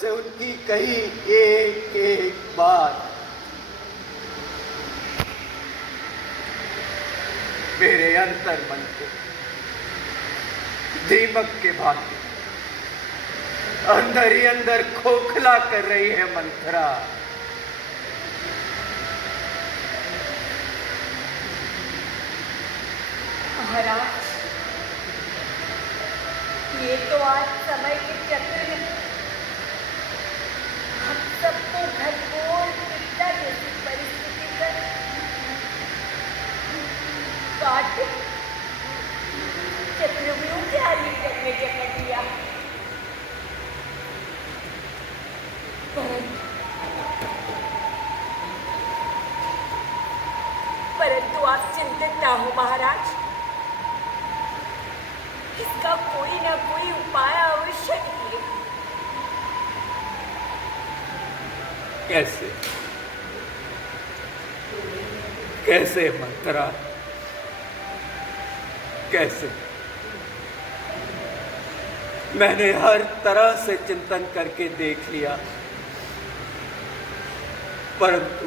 से उनकी कही एक एक बात मेरे अंतर मन को दीमक के भांति अंदर ही अंदर खोखला कर रही है मंथरा। महाराज, ये तो आज समय के चक्र है। हम सबको घनघोर विपदा जैसी परिस्थिति कर काटे चक्रव्यूह जारी करने जगह दिया। परंतु आप चिंतित ना हो महाराज, इसका कोई ना कोई उपाय अवश्य कीजिए। कैसे कैसे मंथरा, कैसे? मैंने हर तरह से चिंतन करके देख लिया, परंतु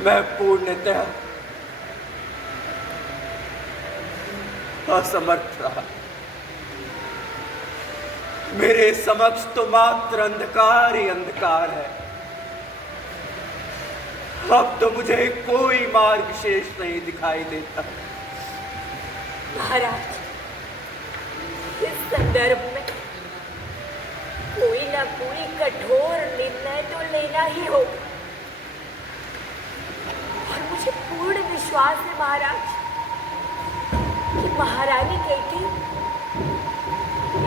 मैं पूर्णतः असमर्थ रहा। मेरे समक्ष तो मात्र अंधकार ही अंधकार है। अब तो मुझे कोई मार्ग शेष नहीं दिखाई देता। महाराज, इस संदर्भ में कोई ना कोई कठोर निर्णय तो लेना ही होगा, और मुझे पूर्ण विश्वास है महाराज कि महारानी कैकेयी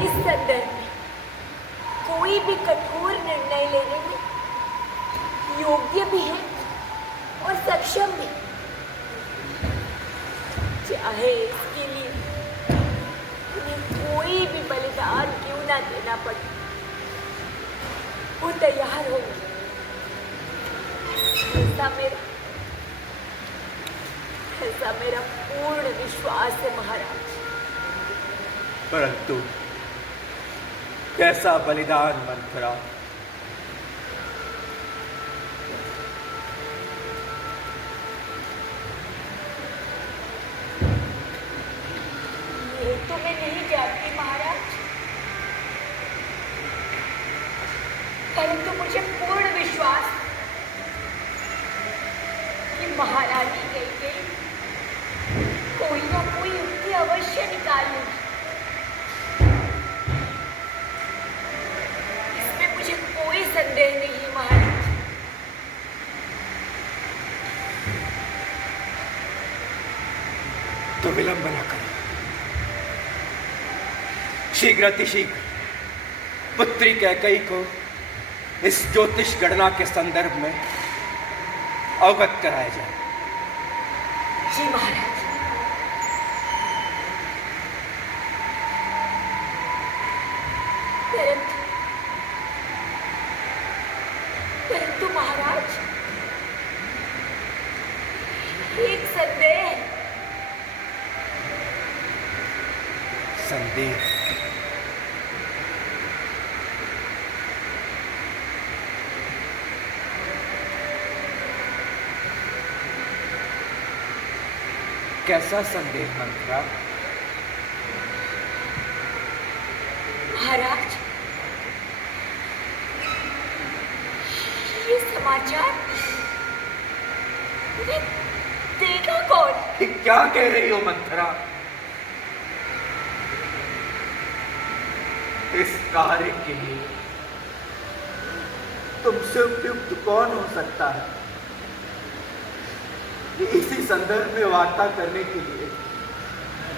इस संदर्भ में कोई भी कठोर निर्णय लेने में योग्य भी है और सक्षम भी, चाहे इसके लिए उन्हें कोई भी बलिदान क्यों ना देना पड़े, वो तैयार होगी। ऐसा मेरा पूर्ण विश्वास है महाराज। परंतु कैसा बलिदान मंथरा? ये तो मैं नहीं जानती महाराज, परंतु मुझे पूर्ण विश्वास कि महारानी कैकेयी कोई ना कोई युक्ति अवश्य निकालेगी। इसमें मुझे कोई संदेह नहीं महाराज। तो विलंब न करो, शीघ्र अतिशीघ्र पुत्री कैकेयी को इस ज्योतिष गणना के संदर्भ में अवगत कराया जाए। जी महाराज। परंतु महाराज, एक संदेह। संदेह? कैसा संदेह मंथरा? महाराज, ये समाचार देगा कौन? क्या कह रही हो मंथरा? इस कार्य के लिए तुमसे उपयुक्त कौन हो सकता है? इसी संदर्भ में वार्ता करने के लिए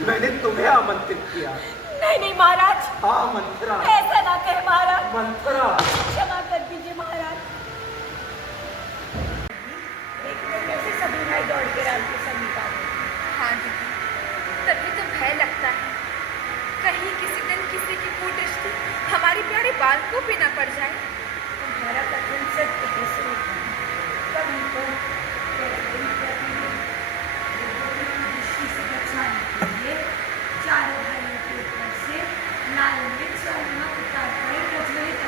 मैंने तुम्हें आमंत्रित किया। नहीं नहीं महाराज। हाँ मंथरा। ऐसा ना कहे महाराज। मंथरा, क्षमा कर दीजिए महाराज। कैसे सभी भाई दौड़ के राम के समीप आ गए। हाँ दीदी, तभी तो भय लगता है कहीं किसी दिन किसी की कुदृष्टि हमारे प्यारे बालकों पे न पड़ जाए। तुम्हारा कथन सत्य है सुनीता। कभी तो दृष्टि से बचाने के लिए चारों भाइयों के ऊपर से लाल मिर्च और नमक उतार कर प्रज्वलित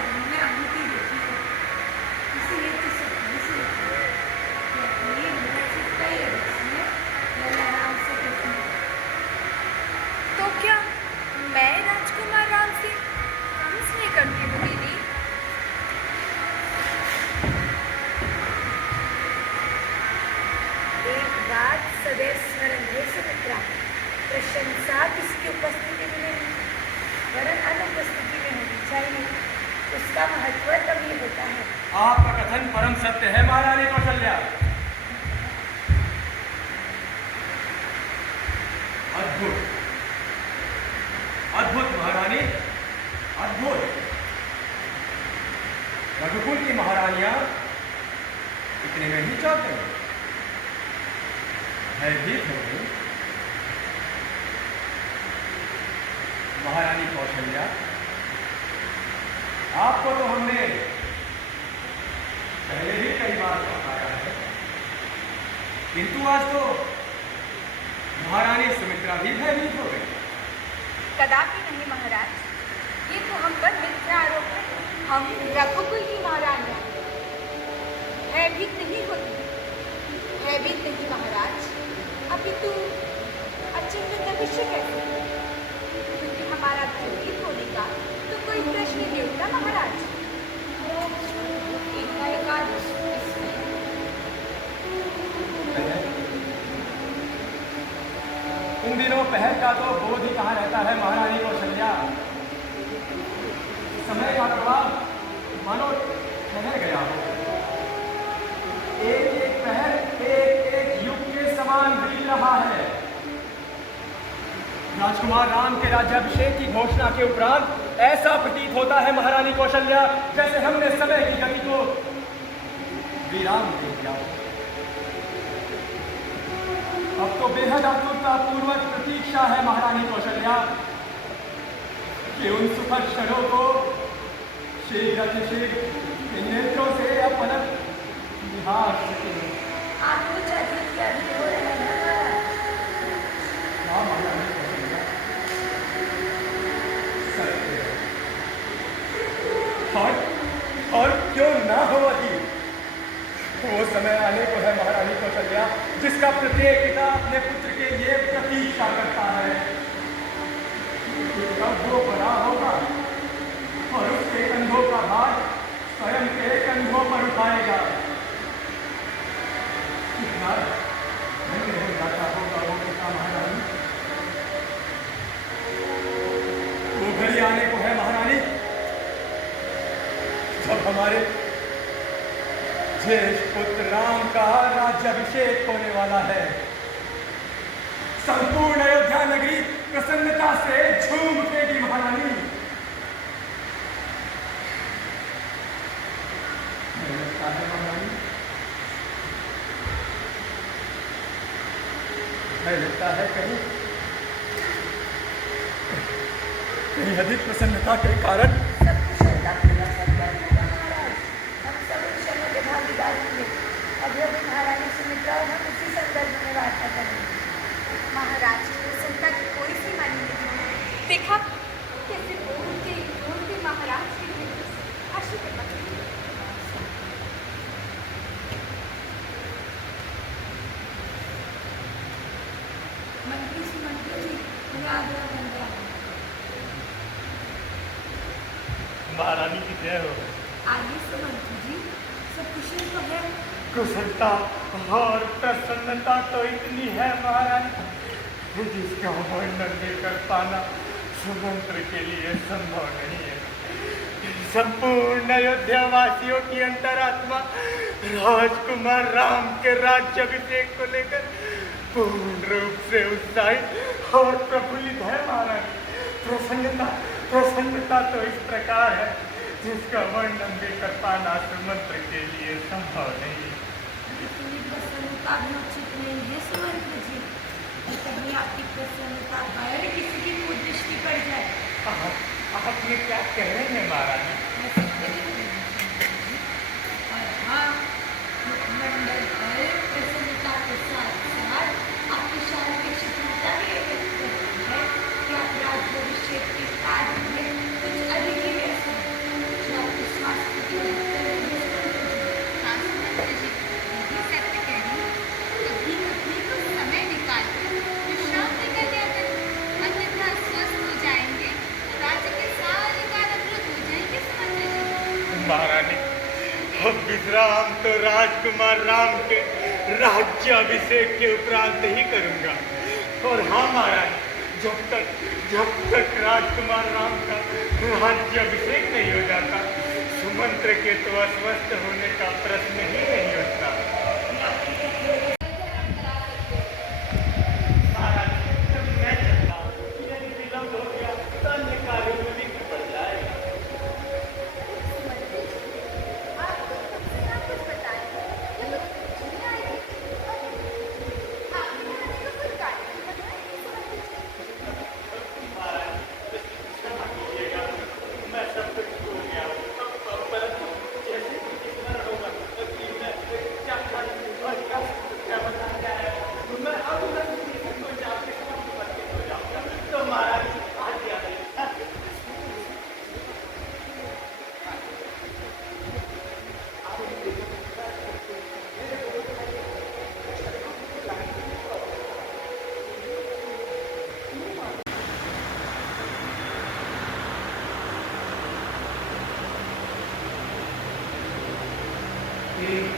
उसका महत्व तभी होता है। आपका कथन परम सत्य है महारानी कौशल्या। अद्भुत, अद्भुत महारानी, अद्भुत। रघुकुल की महारानियां इतने में ही चौंक गई, भयभीत हो गई। महारानी कौशल्या, आपको तो हमने पहले भी कई बार बताया है, किंतु आज तो महारानी सुमित्रा भी भयभीत हो गई। कदापि नहीं महाराज, ये तो हम पर मिथ्या आरोप है। हम रघुकुल की महारानियां भयभीत नहीं होती, भयभीत नहीं महाराज, अपितु अचिंतित विषय कहते हैं, क्योंकि हमारा भयभीत होने का तो कोई प्रश्न नहीं उठता महाराज। इन दिनों पहर का तो बोध ही कहाँ रहता है महारानी कौशल्या। समय का प्रभाव मानो ठहर गया हो। एक एक पहर एक एक युग के समान बीत रहा है। राजकुमार राम के राज्याभिषेक की घोषणा के उपरांत ऐसा प्रतीत होता है महारानी कौशल्या, जैसे हमने समय की गति को विराम दे दिया। अब तो बेहद आतुरतापूर्वक प्रतीक्षा है महारानी कौशल्या कि उन सुखद क्षणों को शीघ्र अतिशीघ्र इन नेत्रों से अपलक निहार सके। आप कुछ अधिक व्यर्थ हो रहे हैं। हाँ महारानी कौशल्या, सत्य है। और क्यों ना हो अभी, वो समय आने को है महारानी कौशल्या, जिसका प्रत्येक पिता अपने पुत्र के लिए प्रतीक्षा करता है कि कब वो बड़ा होगा और उसके कंधों का भार स्वयं के कंधों पर उठाएगा। कितना धन्य हो जाता होगा वो पिता महारानी। वो घड़ी आने को है महारानी, जब हमारे ज्येष्ठ पुत्र राम का राज्याभिषेक होने वाला है। संपूर्ण अयोध्या नगरी प्रसन्नता से झूम उठेगी महारानी। मुझे लगता है महारानी, मुझे लगता है कहीं अधिक प्रसन्नता के कारण सब कुशलता पूरा सत्कार होगा महाराज। हम सब उस क्षणों के भागीदार होंगे। अब यह महारानी सुमित्रा और हम उसी संदर्भ में वार्ता करेंगे। महाराज की प्रसन्नता की कोई सीमा नहीं। देखा कैसे बोलते महाराज के आशीर्वाद। मंत्री सुमंत्री जी, उन्हें आग्रह बन गया। महारानी की जय हो। आइए सुमंत्री जी, सब कुशल तो है। कुशलता और प्रसन्नता तो इतनी है महारानी, जिसका वर्णन कर पाना सुमंत्र के लिए संभव नहीं है। संपूर्ण अयोध्या वासियों की अंतरात्मा राजकुमार राम के राज्याभिषेक को लेकर पूर्ण रूप से उत्साहित और प्रफुल्लित है महारानी। प्रसन्नता तो इस प्रकार है जिसका वर्णन भी कर पाना सुमंत्र के लिए संभव नहीं है। इतनी प्रसन्नता भी उचित नहीं है सुमंत्र जी, कि कहीं आपकी प्रसन्नता पर किसी की कुदृष्टि पड़ जाए। आप ये क्या कह रहे हैं महारानी? और हाँ, मुखमंडल पर प्रसन्नता के साथ साथ आपकी शारीरिक शिथिलता भी एक है कि आप राज्याभिषेक के कार्य में कुछ अधिक ही व्यस्त हैं, जो आपके स्वास्थ्य के लिए हाँ सुमंत्र जी, ये सत्य कह रही हूँ। कभी कभी तो समय निकाल कर विश्राम भी कर लिया करें, अन्यथा स्वस्थ हो जाएंगे तो राज्य के सारे कार्य अवरुद्ध हो जाएंगे सुमंत्र जी। महारानी, अब विश्राम तो राजकुमार राम के राज्याभिषेक के उपरांत ही करूंगा। और हाँ महारानी, जब तक राजकुमार राम का राज्याभिषेक नहीं हो जाता पुत्र के तो अस्वस्थ होने का प्रश्न ही नहीं उठता। महाराज, मैं चाहता हूं कि यदि विलंब हो गया तो अन्य कार्यों में विघ्न पड़ जाएगा। मैं सब कुछ भूल गया हूँ, परंतु जैसे कि स्मरण होगा कि मैं क्या और क्या बताया जा रहा है, मैं अब को जाके समर्पित हो जाऊंगा। तो महाराज आज याद है। एक